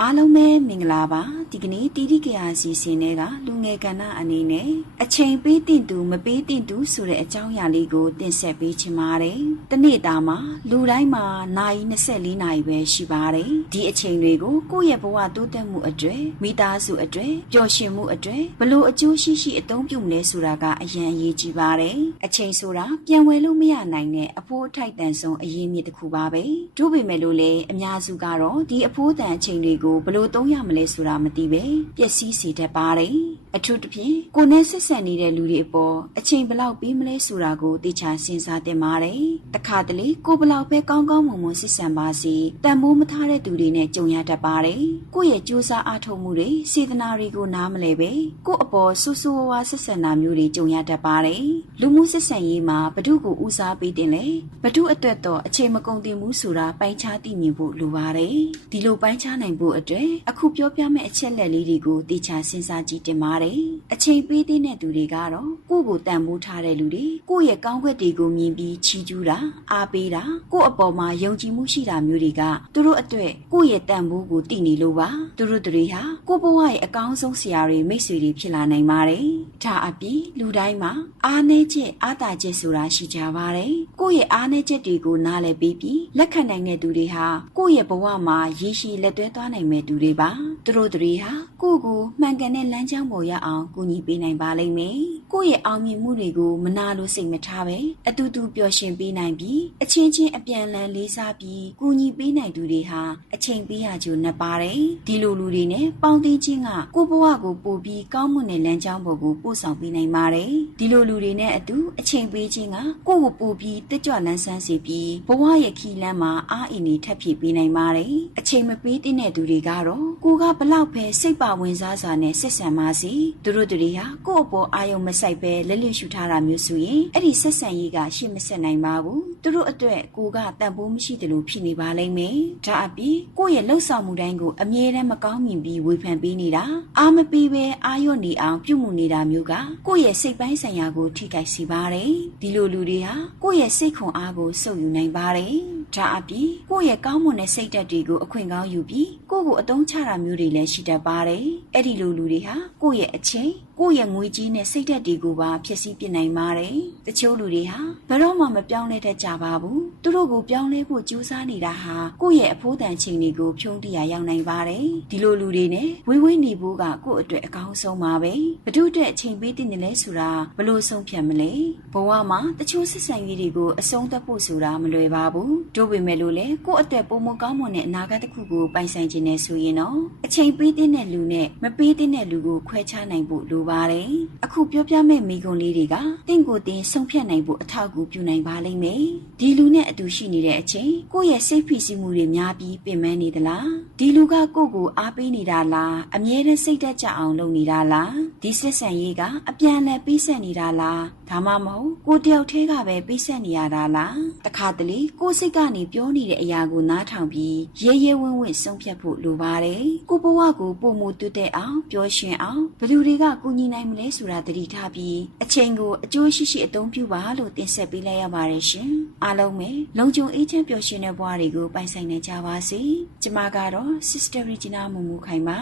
အားလုံးပဲမင်္ဂလာပါဒီကနေ့တီတီကရာစီစဉ်တွေကလူငယ်ကဏ္ဍအနေနဲ့အချိန်ပေးတင်သူမပေးတင်သူဆိုတဲ့အကြောင်းအရာလေးကိုတင်ဆက်ပေးချင်ပါတယ်တနေ့တာမှာလူတိုင်းမှာနိုင်24နာရီပဲရှိပါတယ်ဒီအချိန်တွေကိုကိုယ့်ရဲ့ဘဝတိုးတက်မှုအတွေ့မိသားစုအတွေ့ပျော်ရွှင်မှုအတွေ့ဘလို့အကျိုးရှိရှိအသုံးပြုမလဲဆိုတာကအရန်အရေးကြီးပါတယ်အချိန်ဆိုတာပြန်ဝယ်လို့မရနိုင်တဲ့အဖိုးအထိုက်တန်ဆုံးအရေးမြစ်တစ်ခုပါပဲတို့ပေမဲ့လို့လည်းအများစုကတော့ဒီအဖိုးတန်အချိန်တွေကိုဘလို့သုံးရမလဲဆိုတာမသိပဲပျက်စီးစေတတ်ပါတယ်အထူးသဖြင့်ကိုယ်နဲ့ဆက်ဆံနေတဲ့လူတွေအပေါ်အချိန်ဘလောက်ပေးမလဲဆိုတာကိုသိချာစဉ်းစားသင့်ပါတယ်တခါတလေကိုယ်ဘလောက်ပဲကောင်းကောင်းမွန်မွန်ဆက်ဆံပါစေတန်ဖိုးမထားတဲ့သူတွေနဲ့ကြုံရတတ်ပါတယ်ကိုယ့်ရဲ့ကြိုးစားအားထုတ်မှုတွေစေတနာတွေကိုနားမလဲပဲကိုယ့်အပေါ်ဆူဆူဝါးဝါဆက်ဆံတာမျိုးတွေကြုံရတတ်ပါတယ်လူမှုဆက်ဆံရေးမှာဘ ᱹ ကိုဦးစားပေးတင်လဲဘ ᱹ အတွက်တော့အချိန်မကုန်တင်ဘူးဆိုတာပိုင်းခြားသိမြင်ဖို့လိုပါတယ်ဒီလိုပိုင်းခြားနိုင်ဖို့အတွက်အခုပြောပြမယ့်အချက်လက်လေးတွေကိုသိချာစဉ်းစားကြည့်တင်ပါတယ်အချိန်ပေးတဲ့သူတွေကတော့ကိုယ့်ကိုတန်ဖိုးထားတဲ့လူတွေကိုယ့်ရဲ့ကောင်းခွက်တွေကိုမြင်ပြီးချီးကျူးတာအားပေးတာကိုယ့်အပေါ်မှာယုံကြည်မှုရှိတာမျိုးတွေကသူတို့အတွက်ကိုယ့်ရဲ့တန်ဖိုးကိုသိနေလို့ပါသူတို့တွေဟာကိုယ့်ဘဝရဲ့အကောင်းဆုံးဆရာတွေမိတ်ဆွေတွေဖြစ်လာနိုင်ပါတယ်ဒါအပြင်လူတိုင်းမှာအားနည်းချက်အားသာချက်ဆိုတာရှိကြပါတယ်ကိုယ့်ရဲ့အားနည်းချက်တွေကိုနားလည်ပြီးပြီးလက်ခံနိုင်တဲ့သူတွေဟာကိုယ့်ရဲ့ဘဝမှာရည်ရှိလက်တွဲသွားနိုင်မဲ့သူတွေပါ သူတို့တွေဟာကိုယ့်ကိုမှန်ကန်တဲ့လမ်းကြောင်းပေါ်ရောက်အောင်ကူညီပေးနိုင်ပါလိမ့်မယ်ကိုယ့်ရဲ့အောင်မြင်မှုတွေကိုမနာလိုစိတ်မထားပဲအတူတူပျော်ရွှင်ပေးနိုင်ပြီးအချင်းချင်းအပြန်အလှန်လေးစားပြီးကူညီပေးနိုင်သူတွေဟာအချိန်ပေးရကြုံနဲ့ပါတယ်ဒီလိုလူတွေနဲ့ပေါင်းသင်းခြင်းကကိုယ့်ဘဝကိုပို့ပြီးကောင်းမွန်တဲ့လမ်းကြောင်းပေါ်ကိုပို့ဆောင်ပေးနိုင်ပါတယ်ဒီလိုလူတွေနဲ့အတူအချိန်ပေးခြင်းကကိုယ့်ကိုပို့ပြီးတက်ကြွလန်းဆန်းစေပြီးဘဝရဲ့ခီလန်းမှာအားအင်းနေထပ်ဖြည့်ပေးနိုင်ပါတယ်အချိန်မပေးတဲ့သူတွေကတော့ကိုကဘလောက်ပဲစိတ်ပါဝင်စားစွာနဲ့ဆက်ဆံပါစီသူတို့တွေဟာကိုယ့်အပေါ်အာယုံမဆိုင်ပဲလက်လျှရှုထားတာမျိုးဆိုရင်အဲ့ဒီဆက်ဆံရေးကရှေ့မဆက်နိုင်ပါဘူးသူတို့အတွက်ကိုကတန်ဖိုးမရှိတယ်လို့ဖြစ်နေပါလိမ့်မယ်ဒါအပြင်ကိုယ့်ရဲ့လှုပ်ဆောင်မှုတိုင်းကိုအမြဲတမ်းမကောင်းမြင်ပြီးဝေဖန်ပေးနေတာအာမပေးပဲအာရွတ်နေအောင်ပြုမှုနေတာမျိုးကကိုယ့်ရဲ့စိတ်ပိုင်းဆိုင်ရာကိုထိခိုက်စေပါတယ်ဒီလိုလူတွေဟာကိုယ့်ရဲ့စိတ်ခွန်အားကိုစုပ်ယူနိုင်ပါတယ် ဒါအပြင်ကိုယ့်ရဲ့ကောင်းမွန်တဲ့စိတ်ဓာတ်တွေကိုအခွင့်ကောင်းယူပြီးကိုယ့်ကိုအသုံးချတာမျိုးတွေလည်းရှိတတ်ပါတယ်အဲ့ဒီလိုလူတွေဟာကိုယ့်ရဲ့အချိန်ကိုယ့်ရဲ့ငွေကြီးနဲ့စိတ်ဓာတ်တွေကိုပါဖျက်ဆီးပစ်နိုင်ပါတယ်။တချို့လူတွေဟာဘယ်တော့မှမပြောင်းလဲတတ်ကြပါဘူး။သူတို့ကိုပြောင်းလဲဖို့ကြိုးစားနေတာဟာကိုယ့်ရဲ့အဖိုးတန်ချိန်တွေကိုဖြုံးတိရရောက်နိုင်ပါတယ်။ဒီလိုလူတွေနဲ့ဝေးဝေးနေဖို့ကကိုယ့်အတွက်အကောင်းဆုံးပါပဲ။ဘဒုအတွက်အချိန်ပေးတင်တယ်လဲဆိုတာဘလို့ဆုံးဖြတ်မလဲ။ဘဝမှာတချို့ဆက်ဆံရေးတွေကိုအဆုံးသတ်ဖို့ဆိုတာမလွယ်ပါဘူး။တို့ပေမဲ့လို့လေကိုယ့်အတွက်ပုံမကောင်းမွန်တဲ့အနာဂတ်တစ်ခုကိုပိုင်ဆိုင်ခြင်းနဲ့ဆိုရင်တော့အချိန်ပေးတဲ့လူနဲ့မပေးတဲ့လူကိုခွဲခြားနိုင်ဖို့လိုပါတယ်။အခုပြောပြမယ့်မိဂုံလေးတွေကတင့်ကိုတင်ဆုံးဖြတ်နိုင်ဖို့အထောက်အကူပြုနိုင်ပါလိမ့်မယ်။ဒီလူနဲ့အတူရှိနေတဲ့အချိန်ကိုယ့်ရဲ့စိတ်ဖိစီးမှုတွေများပြီးပင်ပန်းနေသလား။ဒီလူကကိုယ့်ကိုအားပေးနေတာလား။အမြဲတမ်းစိတ်သက်ကြအောင်လုပ်နေတာလား။ဒီဆက်ဆံရေးကအပြန်အလှန်ပေးဆက်နေတာလား။ဒါမှမဟုတ်ကိုတယောက်တည်းကပဲပေးဆက်နေရတာလား။တခါတလေကိုယ်စိတ်ကနေပြောနေတဲ့အရာကိုနားထောင်ပြီးရဲရဲဝံ့ဝံ့ဆုံးဖြတ်ဖို့လိုပါတယ်။ကိုဘဝကိုပုံမူတွတ်တဲ့အောင်ပျော်ရွှင်အောင်ဘယ်သူတွေကကူညီနိုင်မလဲဆိုတာသတိထားပြီးအချိန်ကိုအကျိုးရှိရှိအသုံးပြုပါလို့တင်ဆက်ပေးလိုက်ရပါတယ်ရှင်။အားလုံးပဲလုံခြုံအေးချမ်းပျော်ရွှင်တဲ့ဘဝတွေကိုပိုင်ဆိုင်နိုင်ကြပါစေ။ကျမကတော့ Sister Regina မူမူခိုင်ပါ